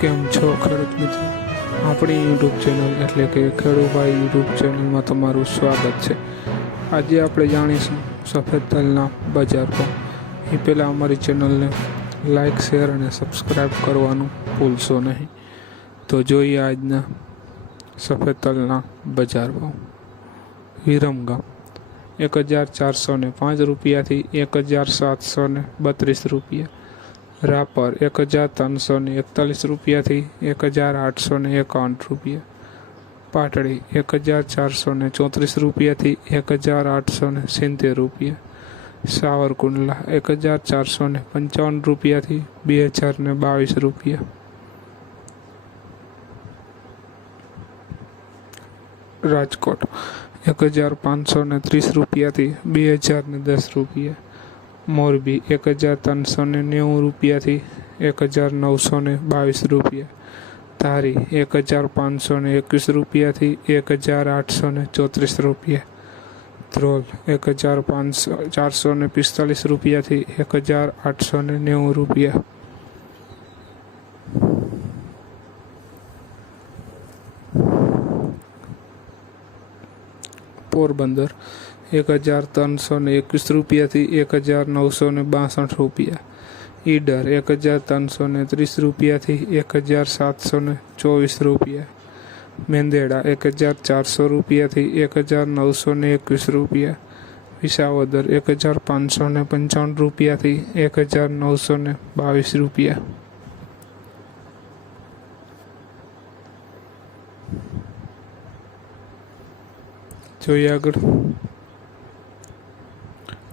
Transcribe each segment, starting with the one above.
કેમ છો ખેડૂત મિત્રો? આપણી યુટ્યુબ ચેનલ એટલે કે ખેડૂભાઈ યુટ્યુબ ચેનલમાં તમારું સ્વાગત છે. આજે આપણે જાણીશું સફેદ તલના બજાર પર એ પહેલાં અમારી ચેનલને લાઇક શેર અને સબસ્ક્રાઈબ કરવાનું ભૂલશો નહીં. તો જોઈએ આજના સફેદ તલના બજાર ભાવ. વિરમગામ એક હજાર ચારસો ને પાંચ રૂપિયાથી એક હજાર સાતસો ને બત્રીસ રૂપિયા. રાપર એક હજાર ત્રણસો ને એકતાલીસ રૂપિયાથી એક હજાર આઠસો ને એકાવન રૂપિયા. પાટડી એક હજાર ચારસો ને ચોત્રીસ રૂપિયાથી એક હજાર આઠસો ને સિત્તેર રૂપિયા. સાવરકુંડલા એક હજાર ચારસો ને પંચાવન રૂપિયાથી બે હજાર ને બાવીસ રૂપિયા. રાજકોટ એક હજાર પાંચસો ને ત્રીસ રૂપિયાથી બે હજાર ને દસ રૂપિયા. મોરબી એક હજાર ત્રણસો ને નેવું રૂપિયાથી એક હજાર નવસો ને બાવીસ રૂપિયા. ધારી એક હજાર પાંચસો ને એકવીસ રૂપિયાથી એક હજાર આઠસો ને ચોત્રીસ રૂપિયા. ધ્રોલ એક હજાર પાંચસો, ચારસો ને પિસ્તાલીસ રૂપિયાથી એક હજાર આઠસો ને નેવું રૂપિયા. પોરબંદર એક હજાર ત્રણસો ને એકવીસ રૂપિયાથી એક હજાર નવસો ને બાસઠ રૂપિયા ઈડર એક હજાર ત્રણસો ને ત્રીસ રૂપિયાથી એક હજાર સાતસો ને ચોવીસ રૂપિયા મેંદેડા એક હજાર ચારસો રૂપિયાથી એક હજાર નવસો ને એકવીસ રૂપિયા વિસાવદર એક હજાર પાંચસો ને પંચાવન રૂપિયાથી એક હજાર નવસો ને બાવીસ રૂપિયા જોઈએ આગળ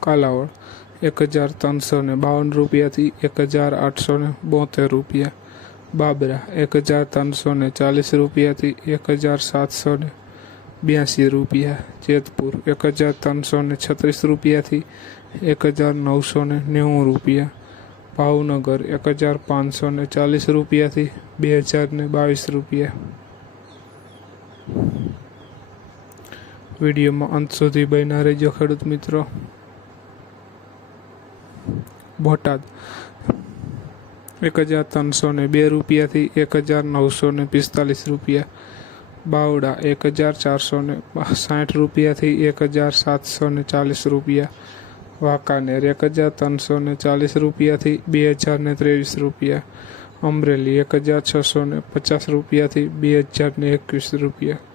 કાલાવડ, એક હજાર ત્રણસો ને બાવન રૂપિયાથી એક હજાર આઠસો ને બોતેર રૂપિયા. બાબરા, એક હજાર ત્રણસો ને ચાલીસ રૂપિયાથી એક હજાર સાતસો ને બ્યાસી રૂપિયા. જેતપુર, એક હજાર ત્રણસો ને છત્રીસ રૂપિયાથી એક હજાર નવસો ને નેવું રૂપિયા. ભાવનગર, એક હજાર પાંચસો ને ચાલીસ રૂપિયાથી બે હજાર ને બાવીસ રૂપિયા. વિડીયોમાં અંત સુધી બન્યા રહેજો ખેડૂત મિત્રો. બોટાદ. એક હજાર ત્રણસો ને બે રૂપિયાથી એક હજાર નવસો ને પિસ્તાલીસ રૂપિયા. બાવડા, એક હજાર ચારસો ને સાઠ રૂપિયાથી એક હજાર સાતસો ને ચાલીસ રૂપિયા. વાંકાનેર, એક હજાર ત્રણસો ને ચાલીસ રૂપિયાથી બે હજાર ને ત્રેવીસ રૂપિયા. અમરેલી, એક હજાર છસો ને પચાસ રૂપિયાથી બે હજાર ને એકવીસ રૂપિયા.